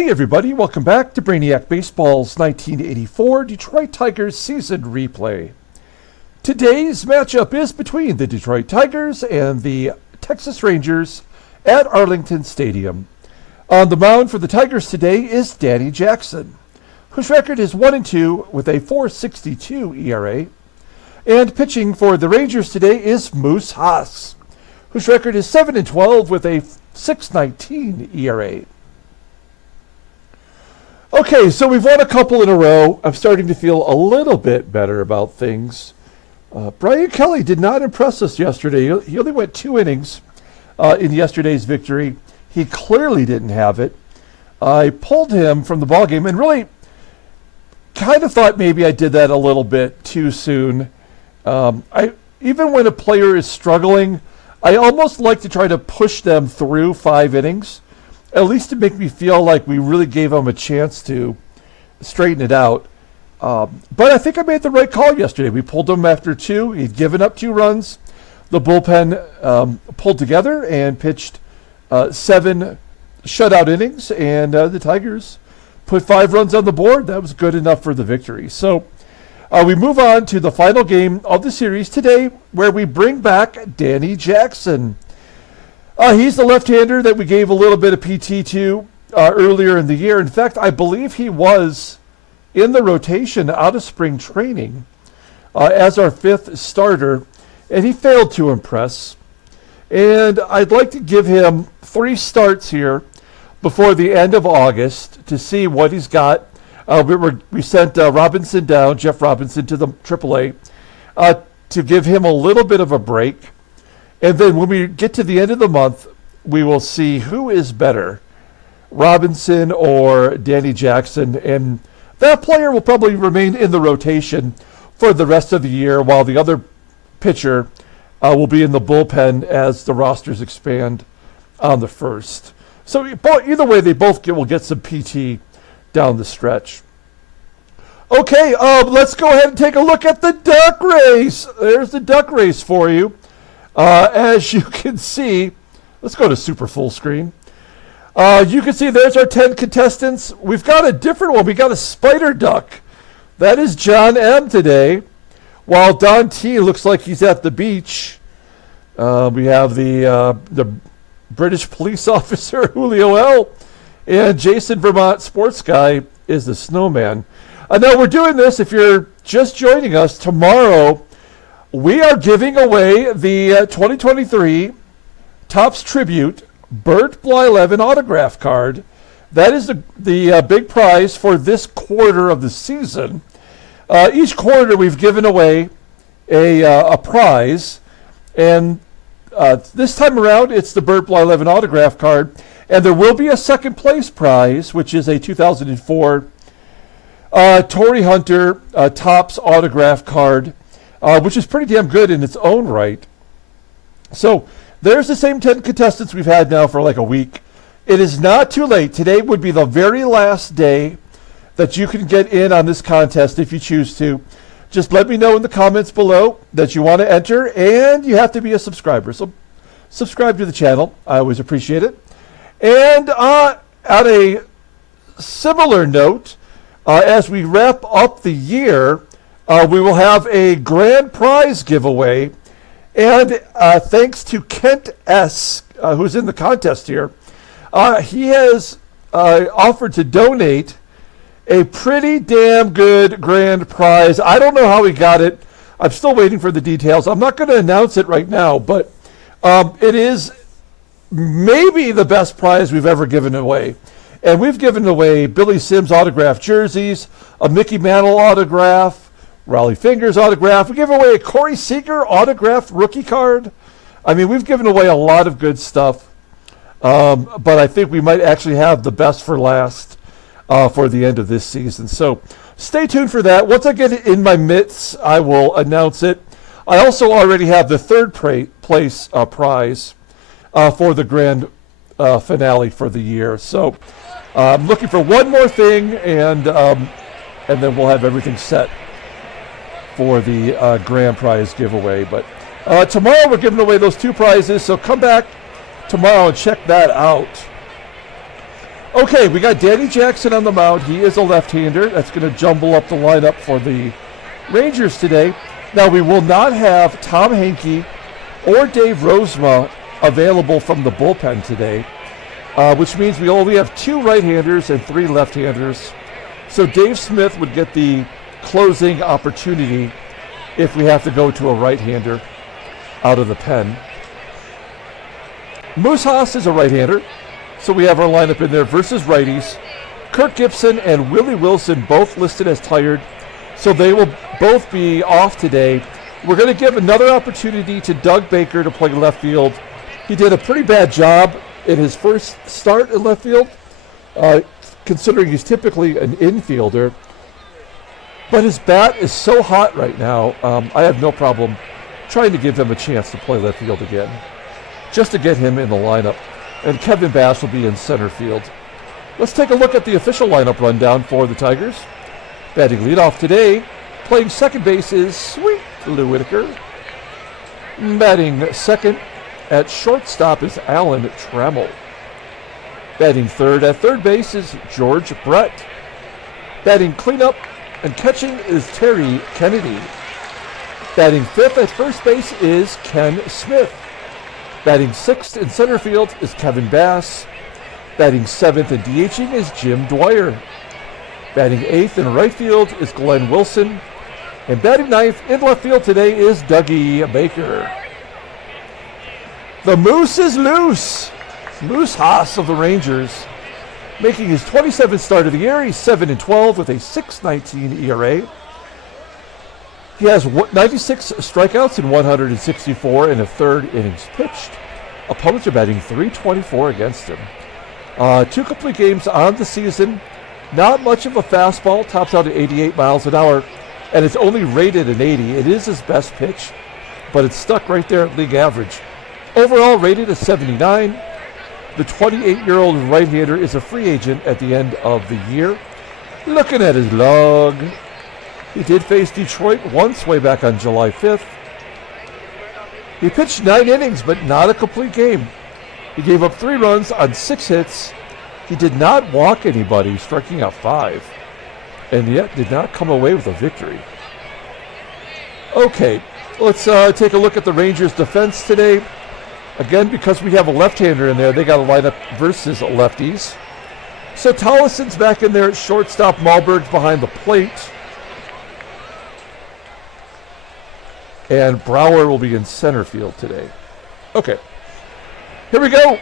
Hey everybody, welcome back to Brainiac Baseball's 1984 Detroit Tigers season replay. Today's matchup is between the Detroit Tigers and the Texas Rangers at Arlington Stadium. On the mound for the Tigers today is Danny Jackson, whose record is 1-2 with a .462 ERA. And pitching for the Rangers today is Moose Haas, whose record is 7-12 with a .619 ERA. Okay, so we've won a couple in a row. I'm starting to feel a little bit better about things. Brian Kelly did not impress us yesterday. He only went 2 innings in yesterday's victory. He clearly didn't have it. I pulled him from the ballgame and really kind of thought maybe I did that a little bit too soon. Even when a player is struggling, I almost like to try to push them through 5 innings. At least to make me feel like we really gave him a chance to straighten it out. But I think I made the right call yesterday. We pulled him after 2. He'd given up 2 runs. The bullpen pulled together and pitched 7 shutout innings, and the Tigers put 5 runs on the board. That was good enough for the victory. So we move on to the final game of the series today, where we bring back Danny Jackson. He's the left-hander that we gave a little bit of PT to earlier in the year. In fact, I believe he was in the rotation out of spring training as our 5th starter, and he failed to impress. And I'd like to give him 3 starts here before the end of August to see what he's got. We sent Robinson down, Jeff Robinson, to the AAA to give him a little bit of a break. And then when we get to the end of the month, we will see who is better, Robinson or Danny Jackson. And that player will probably remain in the rotation for the rest of the year, while the other pitcher will be in the bullpen as the rosters expand on the 1st. So either way, they both will get some PT down the stretch. Okay, let's go ahead and take a look at the duck race. There's the duck race for you. As you can see, let's go to super full screen. You can see there's our 10 contestants. We've got a different one. We got a spider duck. That is John M. today, while Don T. looks like he's at the beach. We have the British police officer, Julio L., and Jason Vermont Sports Guy is the snowman. Now we're doing this, if you're just joining us, tomorrow we are giving away the 2023 Topps Tribute Bert Blyleven autograph card. That is the big prize for this quarter of the season. Each quarter we've given away a prize, and this time around it's the Bert Blyleven autograph card, and there will be a second place prize, which is a 2004 Torrey Hunter Topps autograph card, which is pretty damn good in its own right. So there's the same 10 contestants we've had now for like a week. It is not too late. Today would be the very last day that you can get in on this contest if you choose to. Just let me know in the comments below that you want to enter, and you have to be a subscriber. So subscribe to the channel. I always appreciate it. And at a similar note, as we wrap up the year, we will have a grand prize giveaway, and thanks to Kent S., who's in the contest here, he has offered to donate a pretty damn good grand prize. I don't know how he got it. I'm still waiting for the details. I'm not going to announce it right now, but it is maybe the best prize we've ever given away. And we've given away Billy Sims autographed jerseys, a Mickey Mantle autograph, Raleigh Fingers autograph. We give away a Corey Seager autographed rookie card. I mean, we've given away a lot of good stuff. But I think we might actually have the best for last for the end of this season. So stay tuned for that. Once I get it in my mitts, I will announce it. I also already have the 3rd place prize for the grand finale for the year. So I'm looking for one more thing, and then we'll have everything set for the grand prize giveaway. But tomorrow we're giving away those 2 prizes, so come back tomorrow and check that out. Okay, we got Danny Jackson on the mound. He is a left-hander. That's going to jumble up the lineup for the Rangers today. Now, we will not have Tom Henke or Dave Rozema available from the bullpen today, which means we only have 2 right-handers and 3 left-handers. So Dave Smith would get the closing opportunity if we have to go to a right-hander out of the pen. Moose Haas is a right-hander, so we have our lineup in there versus righties. Kirk Gibson and Willie Wilson both listed as tired, so they will both be off today. We're going to give another opportunity to Doug Baker to play left field. He did a pretty bad job in his first start in left field, considering he's typically an infielder. But his bat is so hot right now, I have no problem trying to give him a chance to play left field again, just to get him in the lineup. And Kevin Bass will be in center field. Let's take a look at the official lineup rundown for the Tigers. Batting leadoff today, playing second base is Sweet Lou Whitaker. Batting second at shortstop is Alan Trammell. Batting third at third base is George Brett. Batting cleanup and catching is Terry Kennedy. Batting fifth at first base is Ken Smith. Batting sixth in center field is Kevin Bass. Batting seventh and DHing is Jim Dwyer. Batting eighth in right field is Glenn Wilson. And batting ninth in left field today is Dougie Baker. The Moose is loose. Moose Haas of the Rangers, making his 27th start of the year. He's 7-12 with a 6.19 ERA. He has 96 strikeouts in 164 and a third innings pitched. Opponents are batting .324 against him. 2 complete games on the season. Not much of a fastball. Tops out at 88 miles an hour, and it's only rated an 80. It is his best pitch, but it's stuck right there at league average. Overall rated a 79. The 28-year-old right-hander is a free agent at the end of the year. Looking at his log, he did face Detroit once way back on July 5th. He pitched 9 innings, but not a complete game. He gave up 3 runs on 6 hits. He did not walk anybody, striking out 5, and yet did not come away with a victory. Okay, let's take a look at the Rangers' defense today. Again, because we have a left-hander in there, they got to line up versus lefties. So Tolleson's back in there at shortstop. MAHLBERG's behind the plate. And Brower will be in center field today. Okay, here we go.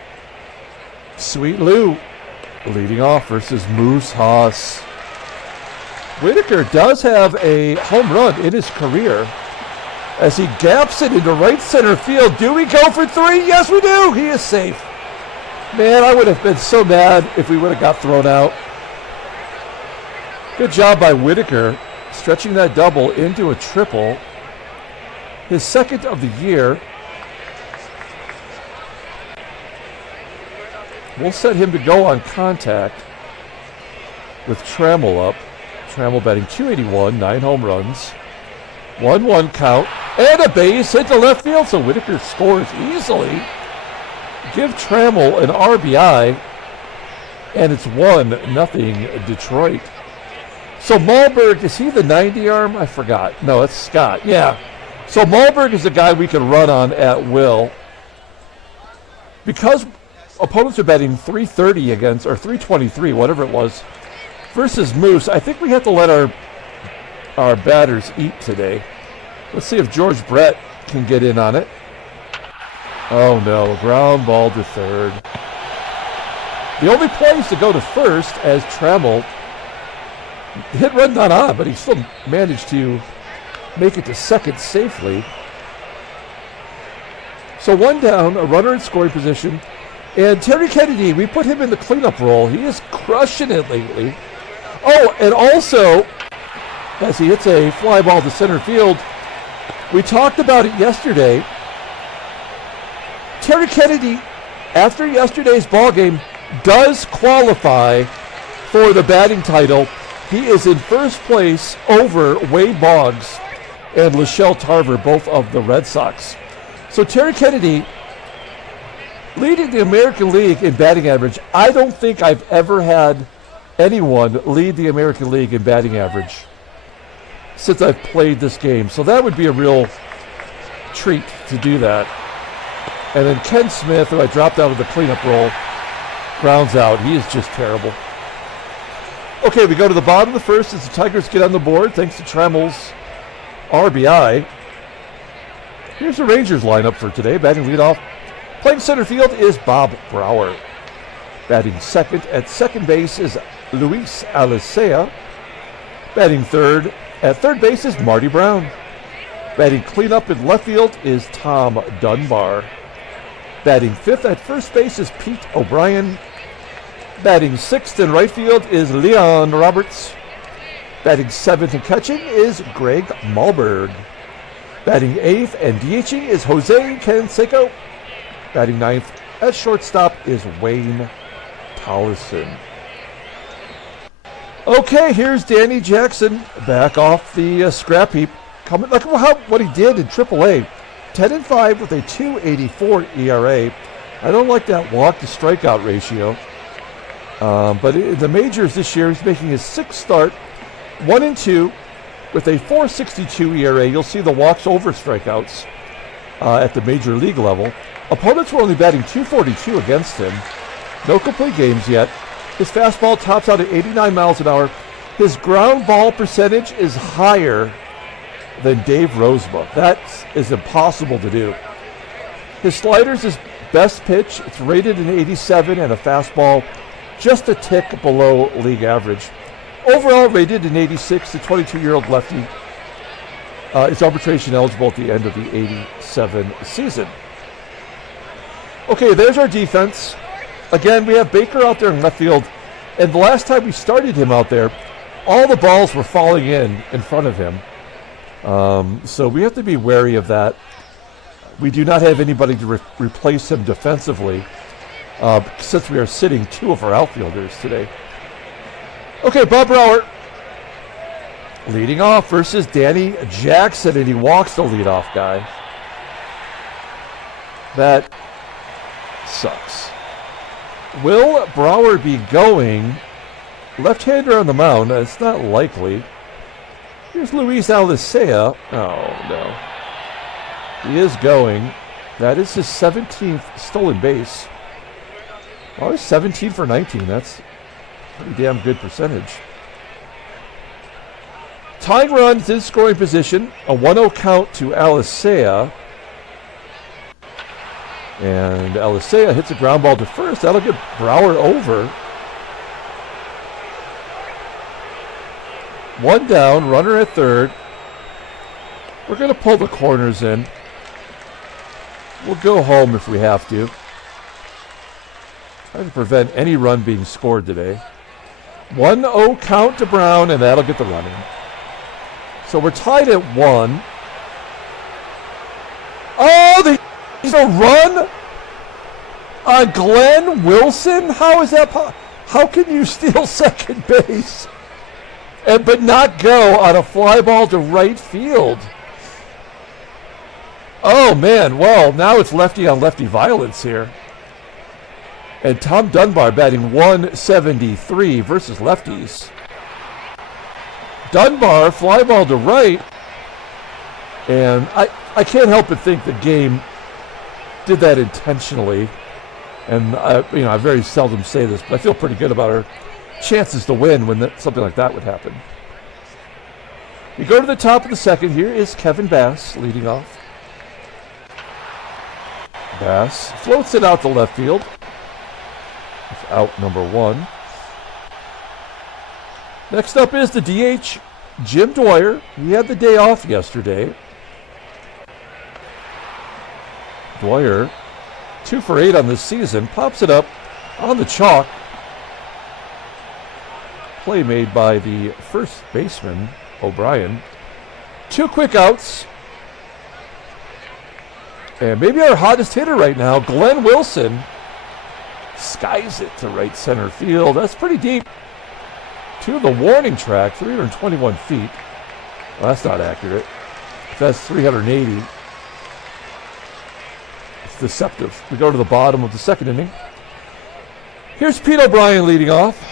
Sweet Lou leading off versus Moose Haas. Whitaker does have a home run in his career as he gaps it into right center field. Do we go for 3? Yes, we do. He is safe. Man, I would have been so mad if we would have got thrown out. Good job by Whitaker, stretching that double into a triple. His second of the year. We'll set him to go on contact with Trammell up. Trammell batting .281, 9 home runs. 1-1 count, and a base hit to left field, so Whitaker scores easily. Give Trammell an RBI, and it's 1-0 Detroit. So MAHLBERG, is he the 90 arm? I forgot. No, it's Scott. Yeah. So MAHLBERG is a guy we can run on at will. Because opponents are batting .330 against, or .323, whatever it was, versus Moose, I think we have to let our batters eat today. Let's see if George Brett can get in on it. Oh no, ground ball to third. The only play is to go to first as Trammell hit run not on, but he still managed to make it to second safely. So 1 down, a runner in scoring position. And Terry Kennedy, we put him in the cleanup role. He is crushing it lately. Oh, and also, as he hits a fly ball to center field, we talked about it yesterday. Terry Kennedy, after yesterday's ball game, does qualify for the batting title. He is in first place over Wade Boggs and Lachelle Tarver, both of the Red Sox. So Terry Kennedy Leading the American League in batting average. I don't think I've ever had anyone lead the American League in batting average since I've played this game. So that would be a real treat to do that. And then Ken Smith, who I dropped out of the cleanup role, grounds out. He is just terrible. Okay, we go to the bottom of the first as the Tigers get on the board thanks to Trammell's RBI. Here's the Rangers lineup for today. Batting leadoff, playing center field is Bob Brower. Batting second at second base is Luis Alicea. Batting third at third base is Marty Brown. Batting cleanup in left field is Tom Dunbar. Batting fifth at first base is Pete O'Brien. Batting sixth in right field is Leon Roberts. Batting seventh and catching is Greg Mahlberg. Batting eighth and DHing is Jose Canseco. Batting ninth at shortstop is Wayne Tolleson. Okay, here's Danny Jackson back off the scrap heap. Coming, look what he did in AAA. 10-5 with a 2.84 ERA. I don't like that walk to strikeout ratio. But in the majors this year, he's making his sixth start, 1-2 with a 4.62 ERA. You'll see the walks over strikeouts at the major league level. Opponents were only batting .242 against him. No complete games yet. His fastball tops out at 89 miles an hour. His ground ball percentage is higher than Dave Rozema. That is impossible to do. His slider's his best pitch. It's rated an 87 and a fastball just a tick below league average. Overall rated an 86, the 22-year-old lefty is arbitration eligible at the end of the 87 season. Okay, there's our defense. Again, we have Baker out there in left field, and the last time we started him out there, all the balls were falling in front of him. So we have to be wary of that. We do not have anybody to replace him defensively since we are sitting two of our outfielders today. Okay, Bob Brower leading off versus Danny Jackson, and he walks the leadoff guy. That sucks. Will Brower be going? Left-hander on the mound. It's not likely. Here's Luis Alicea. Oh, no. He is going. That is his 17th stolen base. Oh, he's 17 for 19. That's a pretty damn good percentage. Tying runs in scoring position. A 1-0 count to Alicea. And Alicea hits a ground ball to first. That'll get Brower over. One down, runner at third. We're going to pull the corners in. We'll go home if we have to. Trying to prevent any run being scored today. 1-0 count to Brown, and that'll get the run in. So we're tied at 1. Oh, there's a run on Glenn Wilson? How is that possible? How can you steal second base but not go on a fly ball to right field? Oh, man. Well, now it's lefty on lefty violence here. And Tom Dunbar batting 173 versus lefties. Dunbar, fly ball to right. And I can't help but think the game did that intentionally. And I very seldom say this, but I feel pretty good about our chances to win when something like that would happen. We go to the top of the second. Here is Kevin Bass leading off. Bass floats it out to left field. It's out number 1. Next up is the DH, Jim Dwyer. He had the day off yesterday. Dwyer, 2 for 8 on this season, pops it up on the chalk. Play made by the first baseman, O'Brien. 2 quick outs. And maybe our hottest hitter right now, Glenn Wilson, skies it to right center field. That's pretty deep. To the warning track, 321 feet. Well, that's not accurate. That's 380. deceptive. We go to the bottom of the second inning. Here's Pete O'Brien leading off.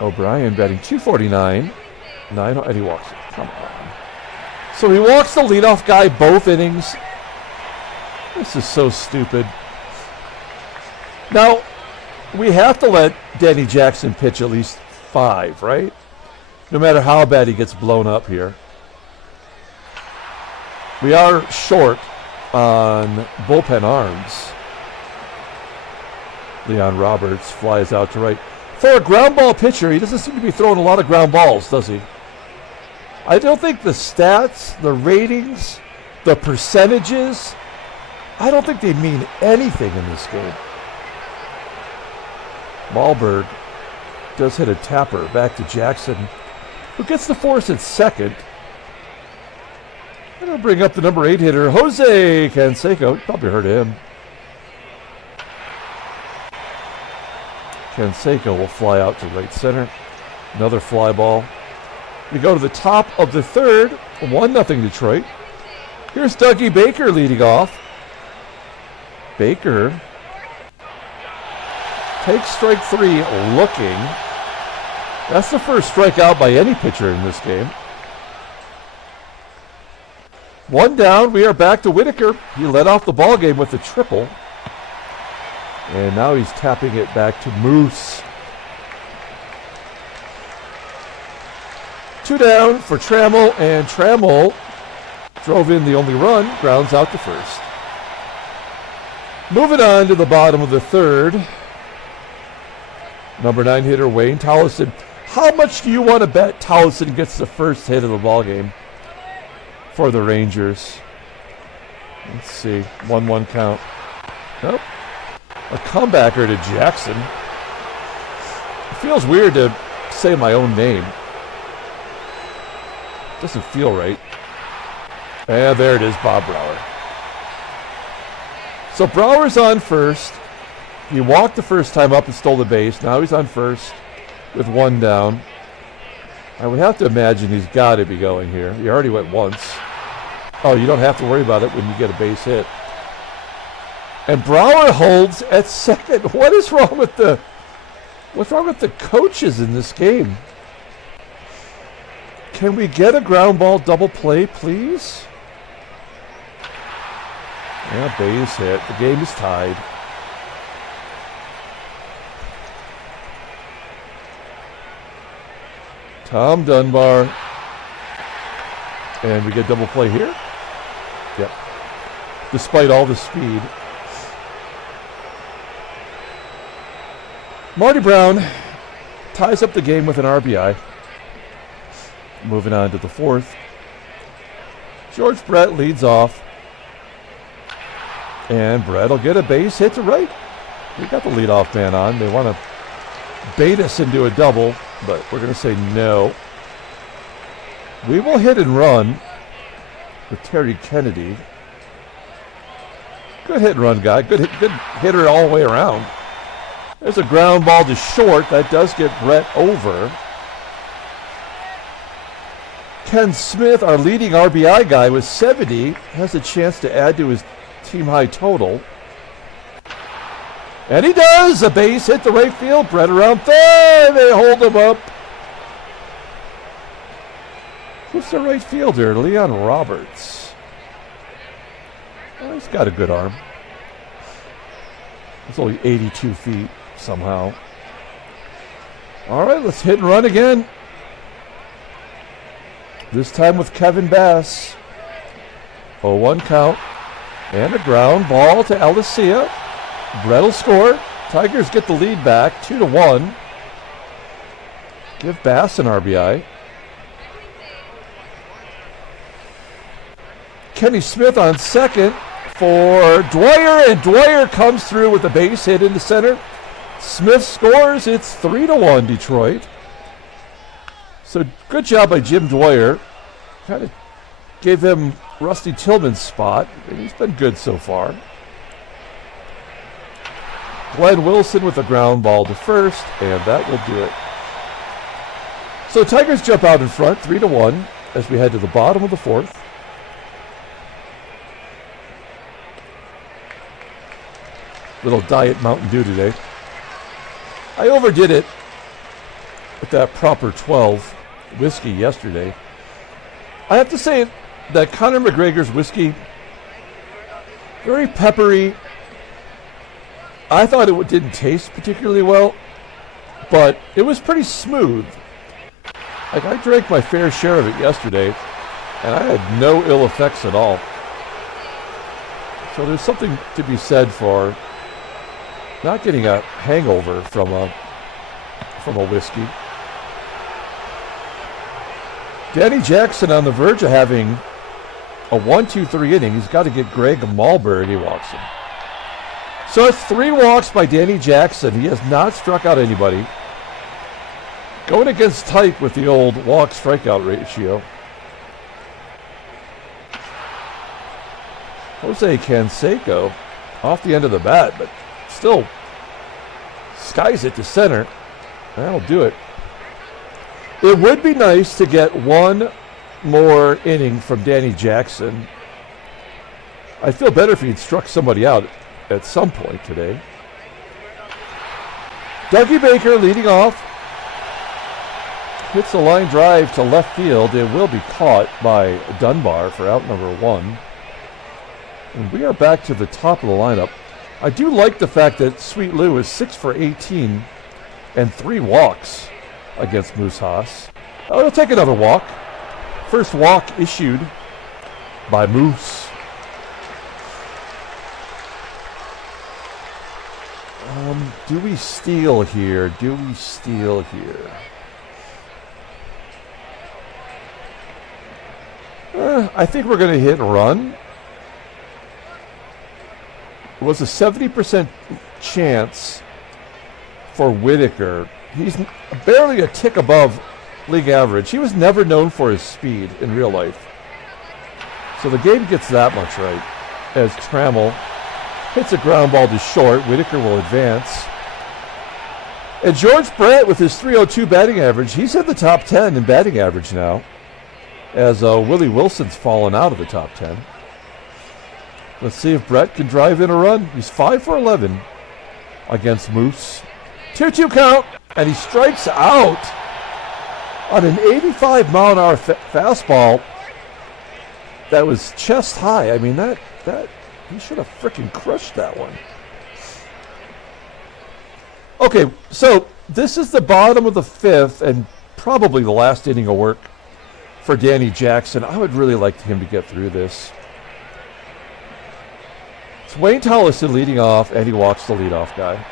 O'Brien batting .249. And he walks it. Come on. So he walks the leadoff guy both innings. This is so stupid. Now, we have to let Danny Jackson pitch at least 5, right? No matter how bad he gets blown up here. We are short on bullpen arms. Leon Roberts flies out to right. For a ground ball pitcher, he doesn't seem to be throwing a lot of ground balls, does he? I don't think the stats, the ratings, the percentages, I don't think they mean anything in this game. MAHLBERG does hit a tapper back to Jackson, who gets the force at second. I'm going to bring up the number 8 hitter, Jose Canseco. You probably heard of him. Canseco will fly out to right center. Another fly ball. We go to the top of the third. 1-0 Detroit. Here's Dougie Baker leading off. Baker takes strike 3 looking. That's the first strikeout by any pitcher in this game. 1 down. We are back to Whitaker. He led off the ball game with a triple. And now he's tapping it back to Moose. 2 down for Trammell, and Trammell drove in the only run, grounds out to first. Moving on to the bottom of the third. Number 9 hitter, Wayne Tolleson. How much do you want to bet Tolleson gets the first hit of the ball game for the Rangers? Let's see. 1-1 count. Nope. A comebacker to Jackson. It feels weird to say my own name. Doesn't feel right. And there it is, Bob Brower. So Brower's on first. He walked the first time up and stole the base. Now he's on first with 1 down. I would have to imagine he's got to be going here. He already went once. Oh, you don't have to worry about it when you get a base hit. And Brower holds at second. What's wrong with the coaches in this game? Can we get a ground ball double play, please? Yeah, base hit. The game is tied. Tom Dunbar. And we get double play here? Yep. Despite all the speed. Marty Brown ties up the game with an RBI. Moving on to the fourth. George Brett leads off. And Brett will get a base hit to right. We got the leadoff man on. They want to bait us into a double, but we're going to say no. We will hit and run with Terry Kennedy. Good hit and run guy. Good hitter all the way around. There's a ground ball to short. That does get Brett over. Ken Smith, our leading RBI guy with 70, has a chance to add to his team high total. And he does! A base hit to right field. Brett around third. They hold him up. Who's the right fielder? Leon Roberts. Well, he's got a good arm. It's only 82 feet somehow. All right, let's hit and run again. This time with Kevin Bass. 0-1 count. And a ground ball to ALICEA. Brett will score. Tigers get the lead back, 2-1. Give Bass an RBI. Kenny Smith on second for DWYER, and DWYER comes through with a base hit into center. Smith scores. It's 3-1 Detroit. So good job by Jim DWYER. Kind of gave him Rusty Tillman's spot, and he's been good so far. Glenn Wilson with a ground ball to first, and that will do it. So Tigers jump out in front, 3-1, as we head to the bottom of the fourth. Little Diet Mountain Dew today. I overdid it with that proper 12 whiskey yesterday. I have to say that Conor McGregor's whiskey, very peppery. I thought it didn't taste particularly well, but it was pretty smooth. Like, I drank my fair share of it yesterday, and I had no ill effects at all. So there's something to be said for not getting a hangover from a whiskey. Danny Jackson on the verge of having a 1-2-3 inning. He's got to get Greg MAHLBERG. He walks him. So it's 3 walks by Danny Jackson. He has not struck out anybody. Going against type with the old walk-strikeout ratio. Jose Canseco off the end of the bat, but still skies it to center. That'll do it. It would be nice to get one more inning from Danny Jackson. I'd feel better if he'd struck somebody out at some point today. Dougie Baker leading off. Hits a line drive to left field. It will be caught by Dunbar for out number 1. And we are back to the top of the lineup. I do like the fact that Sweet Lou is 6 for 18 and 3 walks against Moose Haas. Oh, he'll take another walk. First walk issued by Moose. Do we steal here? Do we steal here? I think we're going to hit and run. It was a 70% chance for Whitaker. He's barely a tick above league average. He was never known for his speed in real life. So the game gets that much right. As Trammell hits a ground ball to short, Whitaker will advance. And George Brett with his .302 batting average, he's in the top 10 in batting average now. As Willie Wilson's fallen out of the top 10. Let's see if Brett can drive in a run. He's 5 for 11 against Moose. 2-2 count, and he strikes out on an 85-mile-an-hour fastball that was chest high. I mean, that he should have freaking crushed that one. Okay, so this is the bottom of the 5th and probably the last inning of work for Danny Jackson. I would really like him to get through this. It's Wayne Tolleson leading off, and he walks the leadoff guy.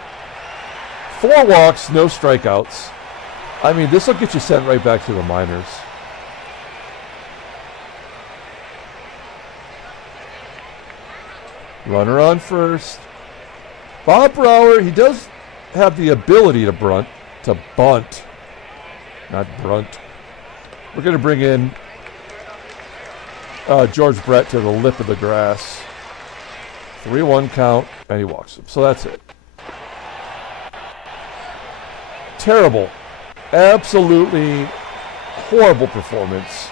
4 walks, no strikeouts. I mean, this will get you sent right back to the minors. Runner on first. Bob Brower, he does have the ability to bunt, not brunt. We're going to bring in George Brett to the lip of the grass. 3-1 count, and he walks him. So that's it. Terrible. Absolutely horrible performance.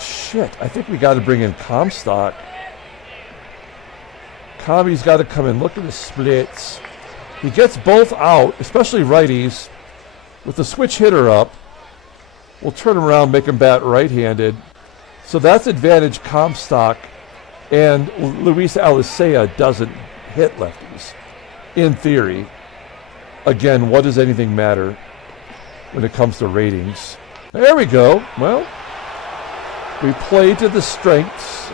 Shit, I think we got to bring in Comstock. Comey's got to come in. Look at the splits. He gets both out, especially righties. With the switch hitter up, we'll turn him around, make him bat right-handed. So that's advantage Comstock. And Luis ALICEA doesn't hit lefties, in theory. Again, what does anything matter when it comes to ratings? There we go. Well, we play to the strengths.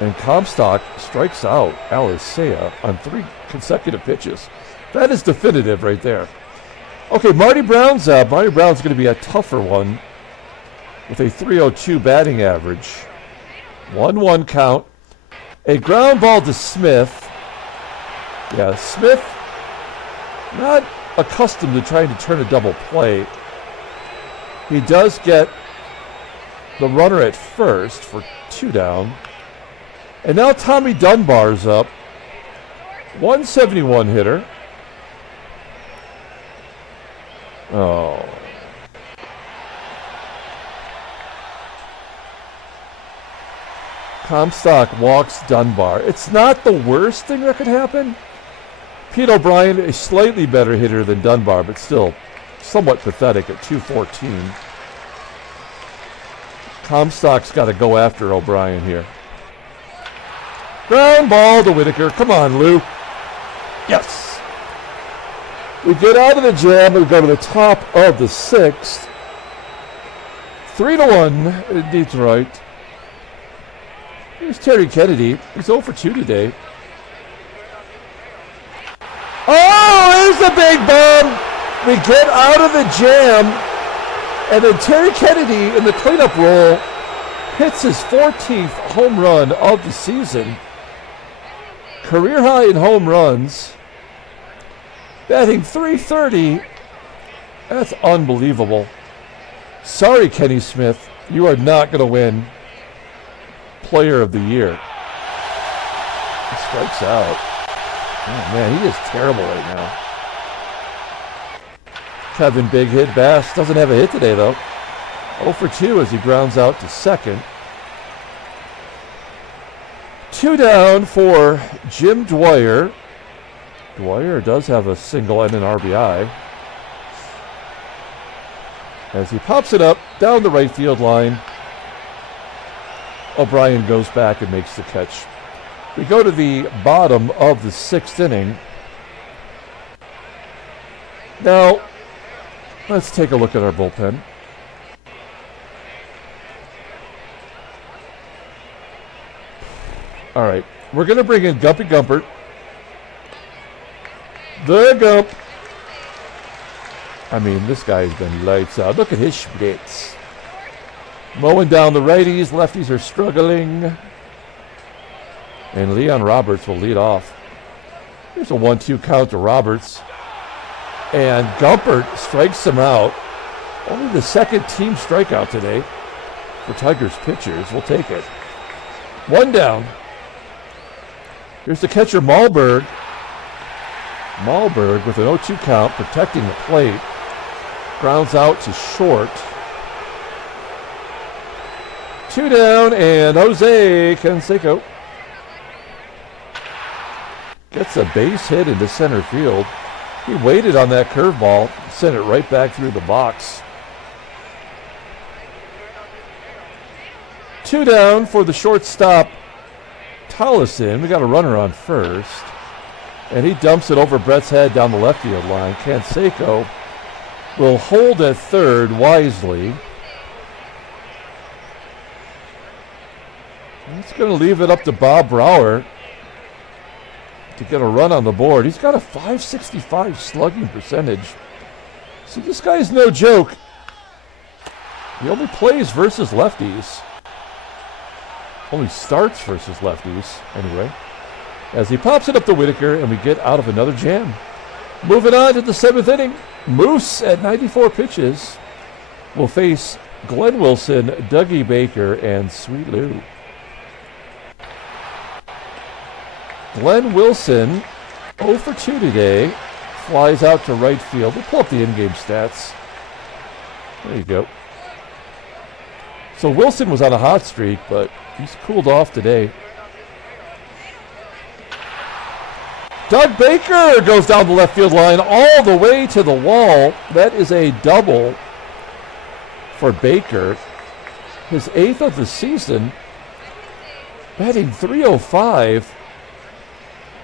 And Comstock strikes out ALICEA on 3 consecutive pitches. That is definitive right there. Okay, Marty Brown's up. Marty Brown's going to be a tougher one with a .302 batting average. 1-1 count. A ground ball to Smith. Yeah, Smith not accustomed to trying to turn a double play. He does get the runner at first for 2 down. And now Tommy Dunbar's up. 171 hitter. Oh. Comstock walks Dunbar. It's not the worst thing that could happen. Pete O'Brien, a slightly better hitter than Dunbar, but still somewhat pathetic at 214. Comstock's got to go after O'Brien here. Ground ball to Whitaker. Come on, Lou. Yes. We get out of the jam and we go to the top of the sixth. 3-1 Detroit. Here's Terry Kennedy. He's 0 for 2 today. Oh, there's a big bomb. We get out of the jam, and then Terry Kennedy in the cleanup role hits his 14th home run of the season. Career high in home runs. Batting .330. That's unbelievable. Sorry, Kenny Smith. You are not going to win Player of the Year. He strikes out. Oh, man, he is terrible right now. Kevin Big Hit Bass doesn't have a hit today, though. 0 for 2 as he grounds out to second. 2 down for Jim Dwyer. Dwyer does have a single and an RBI. As he pops it up down the right field line, O'Brien goes back and makes the catch. We go to the bottom of the sixth inning. Now, let's take a look at our bullpen. All right, we're going to bring in Gumpy Gumpert. The Gump. I mean, this guy's been lights out. Look at his splits. Mowing down the righties. Lefties are struggling. And Leon Roberts will lead off. Here's a 1-2 count to Roberts. And Gumpert strikes him out. Only the second team strikeout today for Tigers pitchers. We'll take it. 1 down. Here's the catcher, MAHLBERG. MAHLBERG with an 0-2 count, protecting the plate. Grounds out to short. 2 down, and Jose Canseco gets a base hit into center field. He waited on that curveball, sent it right back through the box. 2 down for the shortstop, Tolleson. We got a runner on first. And he dumps it over Brett's head down the left field line. Canseco will hold at third wisely. That's going to leave it up to Bob Brower to get a run on the board. He's got a .565 slugging percentage. So this guy's no joke. He only plays versus lefties. Only starts versus lefties, anyway. As he pops it up to Whitaker, and we get out of another jam. Moving on to the seventh inning. Moose at 94 pitches will face Glenn Wilson, Dougie Baker, and Sweet Lou. Glenn Wilson, 0 for 2 today, flies out to right field. We'll pull up the in-game stats. There you go. So Wilson was on a hot streak, but he's cooled off today. Doug Baker goes down the left field line all the way to the wall. That is a double for Baker. His 8th of the season. Batting .305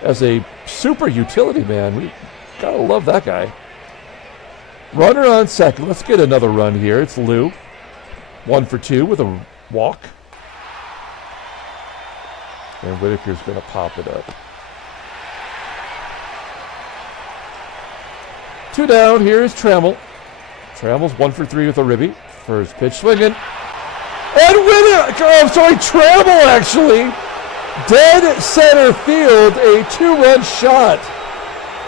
as a super utility man. We gotta love that guy. Runner on second. Let's get another run here. It's Lou. 1 for 2 with a walk. And Whitaker's gonna pop it up. 2 down, here is Trammell. Trammell's 1 for 3 with a ribby. First pitch swinging. And Trammell actually. Dead center field, a 2-run shot.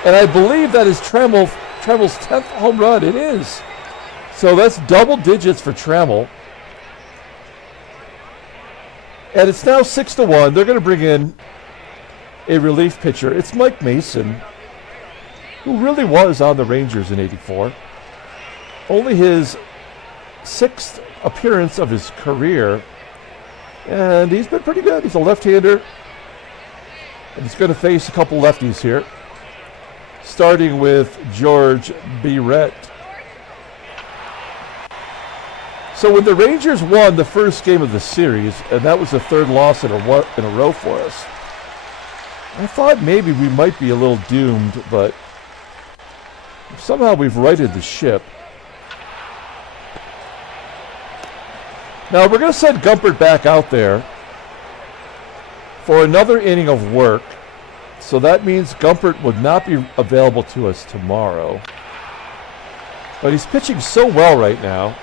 And I believe that is Trammell's 10th home run. It is. So that's double digits for Trammell. And it's now 6-1. They're going to bring in a relief pitcher. It's Mike Mason, who really was on the Rangers in '84. Only his 6th appearance of his career And he's been pretty good. He's a left-hander. And he's going to face a couple lefties here. Starting with George Birette. So when the Rangers won the first game of the series, and that was the third loss in a row for us, I thought maybe we might be a little doomed, but somehow we've righted the ship. Now we're going to send Gumpert back out there for another inning of work. So that means Gumpert would not be available to us tomorrow. But he's pitching so well right now.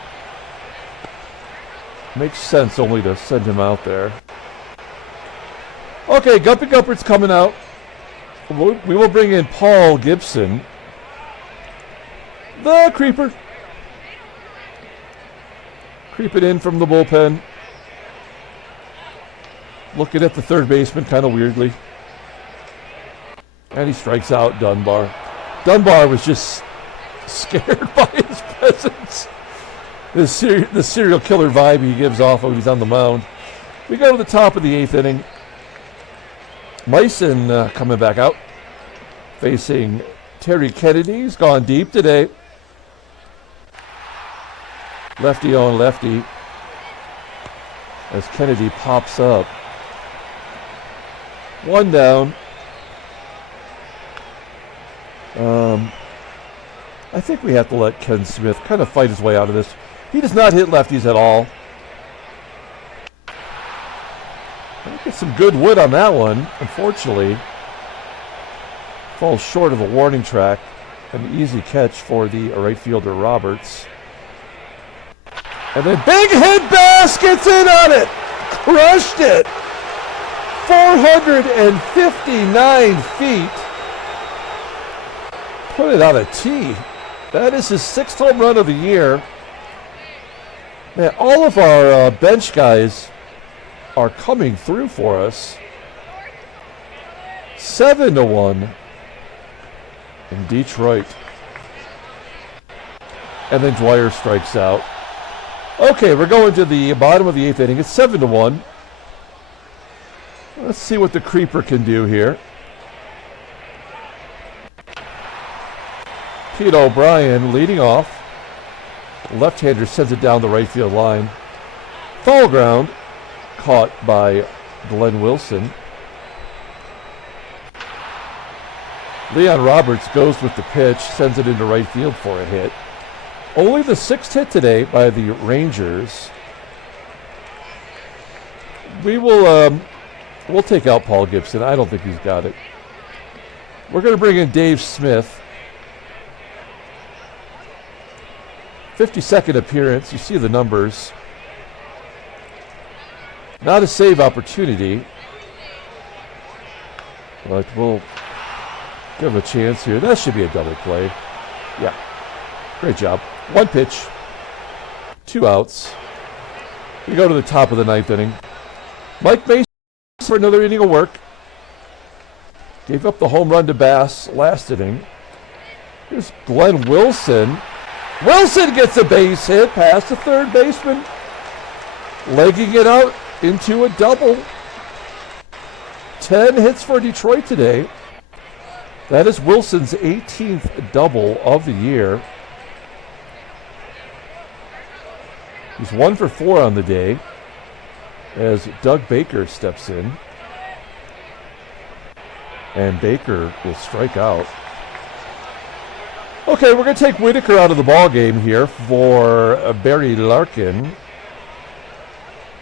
Makes sense only to send him out there. Okay, Gumpert's coming out. We will bring in Paul Gibson. The creeper. Creeping in from the bullpen. Looking at the third baseman kind of weirdly. And he strikes out Dunbar. Dunbar was just scared by his presence. The serial killer vibe he gives off when he's on the mound. We go to the top of the 8th inning. Mason coming back out. Facing Terry Kennedy. He's gone deep today. Lefty on lefty. As Kennedy pops up. One down. I think we have to let Ken Smith kind of fight his way out of this. He does not hit lefties at all. Get some good wood on that one. Unfortunately, falls short of the warning track. An easy catch for the right fielder Roberts. And then Big Head Bass gets in on it. Crushed it. 459 feet. Put it on a tee. That is his 6th home run of the year. Man, all of our bench guys are coming through for us. 7-1 in Detroit. And then Dwyer strikes out. Okay, we're going to the bottom of the 8th inning. It's 7-1. Let's see what the creeper can do here. Pete O'Brien leading off. Left-hander sends it down the right field line. Foul ground caught by Glenn Wilson. Leon Roberts goes with the pitch, sends it into right field for a hit. Only the 6th hit today by the Rangers. We'll take out Paul Gibson. I don't think he's got it. We're going to bring in Dave Smith. 52nd appearance. You see the numbers. Not a save opportunity. But we'll give him a chance here. That should be a double play. Yeah. Great job. 1 pitch. 2 outs. We go to the top of the 9th inning. Mike Mason for another inning of work. Gave up the home run to Bass last inning. Here's Glenn Wilson. Wilson gets a base hit past the third baseman. Legging it out into a double. 10 hits for Detroit today. That is Wilson's 18th double of the year. He's 1 for 4 on the day as Doug Baker steps in. And Baker will strike out. Okay, we're going to take Whitaker out of the ball game here for Barry Larkin.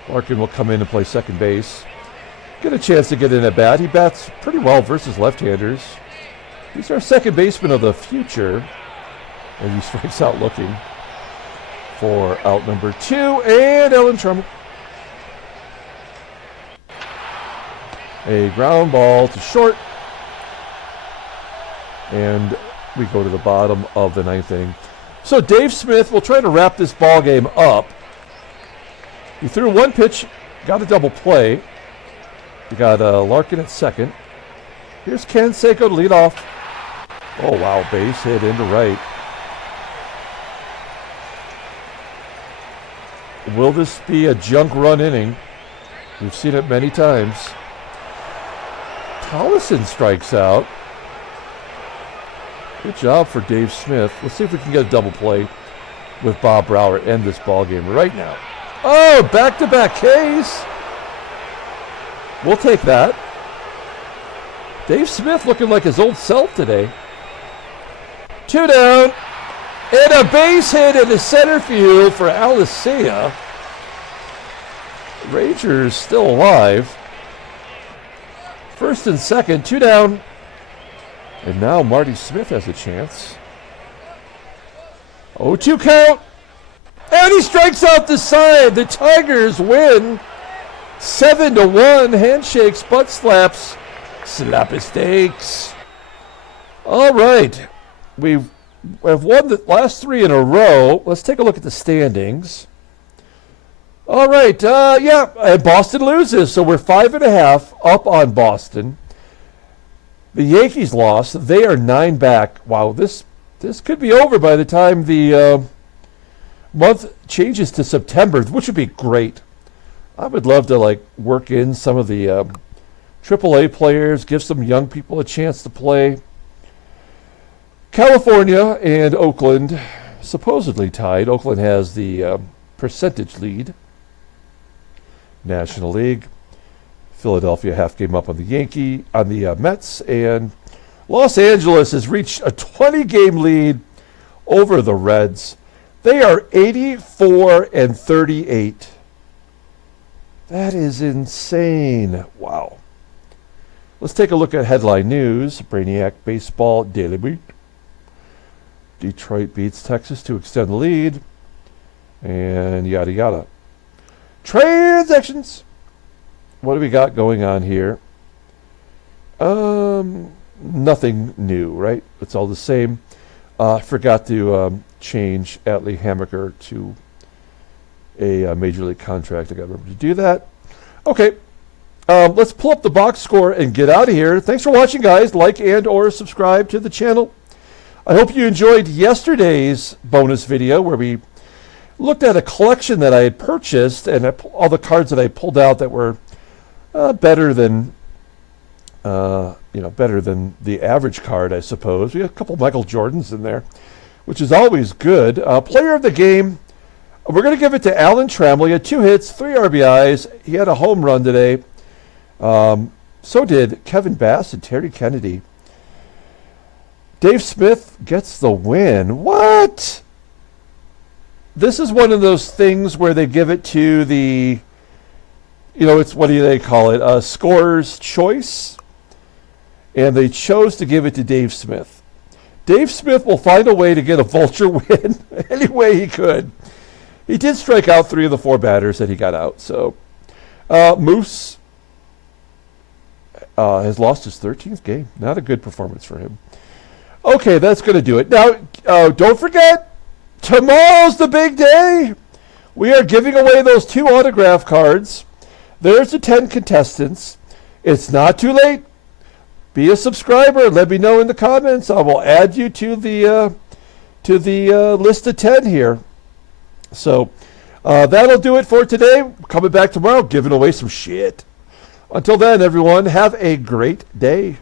Larkin will come in and play second base. Get a chance to get in at bat. He bats pretty well versus left-handers. He's our second baseman of the future. And he strikes out looking for out number 2. And Ellen Trammell. A ground ball to short. And we go to the bottom of the 9th inning. So Dave Smith will try to wrap this ball game up. He threw 1 pitch, got a double play. We got Larkin at second. Here's CANSECO to lead off. Oh, wow, base hit into right. Will this be a junk run inning? We've seen it many times. TOLLESON strikes out. Good job for Dave Smith. Let's see if we can get a double play with Bob Brower end this ball game right now. Oh, back-to-back Ks. We'll take that. Dave Smith looking like his old self today. 2 down. And a base hit in the center field for ALICEA. Rangers still alive. First and second, 2 down. And now Marty Smith has a chance. 0-2 count. And he strikes out the side. The Tigers win 7-1. Handshakes, butt slaps, slappy steaks. All right. We have won the last 3 in a row. Let's take a look at the standings. All right. Boston loses, so we're 5.5 up on Boston. The Yankees lost. They are 9 back. Wow, this could be over by the time the month changes to September, which would be great. I would love to work in some of the AAA players, give some young people a chance to play. California and Oakland supposedly tied. Oakland has the percentage lead. National League. Philadelphia half game up on the Mets, and Los Angeles has reached a 20-game lead over the Reds. They are 84-38. That is insane. Wow. Let's take a look at headline news. Brainiac Baseball Daily Beat. Detroit beats Texas to extend the lead. And yada yada. Transactions. What do we got going on here? Nothing new, right? It's all the same. Forgot to change Atlee Hammaker to a major league contract. I got to remember to do that. Okay. Let's pull up the box score and get out of here. Thanks for watching, guys. Like and or subscribe to the channel. I hope you enjoyed yesterday's bonus video where we looked at a collection that I had purchased and all the cards that I pulled out that were better than the average card, I suppose. We had a couple Michael Jordans in there, which is always good. Player of the game, we're going to give it to Alan Trammell. He had 2 hits, 3 RBIs. He had a home run today. So did Kevin Bass and Terry Kennedy. Dave Smith gets the win. What? This is one of those things where they give it to the, it's, what do they call it? Scorer's choice. And they chose to give it to Dave Smith. Dave Smith will find a way to get a vulture win any way he could. He did strike out 3 of the 4 batters that he got out. So Moose has lost his 13th game. Not a good performance for him. Okay, that's going to do it. Now, don't forget, tomorrow's the big day. We are giving away those 2 autograph cards. There's the 10 contestants. It's not too late. Be a subscriber. Let me know in the comments. I will add you to the list of 10 here. So that'll do it for today. Coming back tomorrow, giving away some shit. Until then, everyone, have a great day.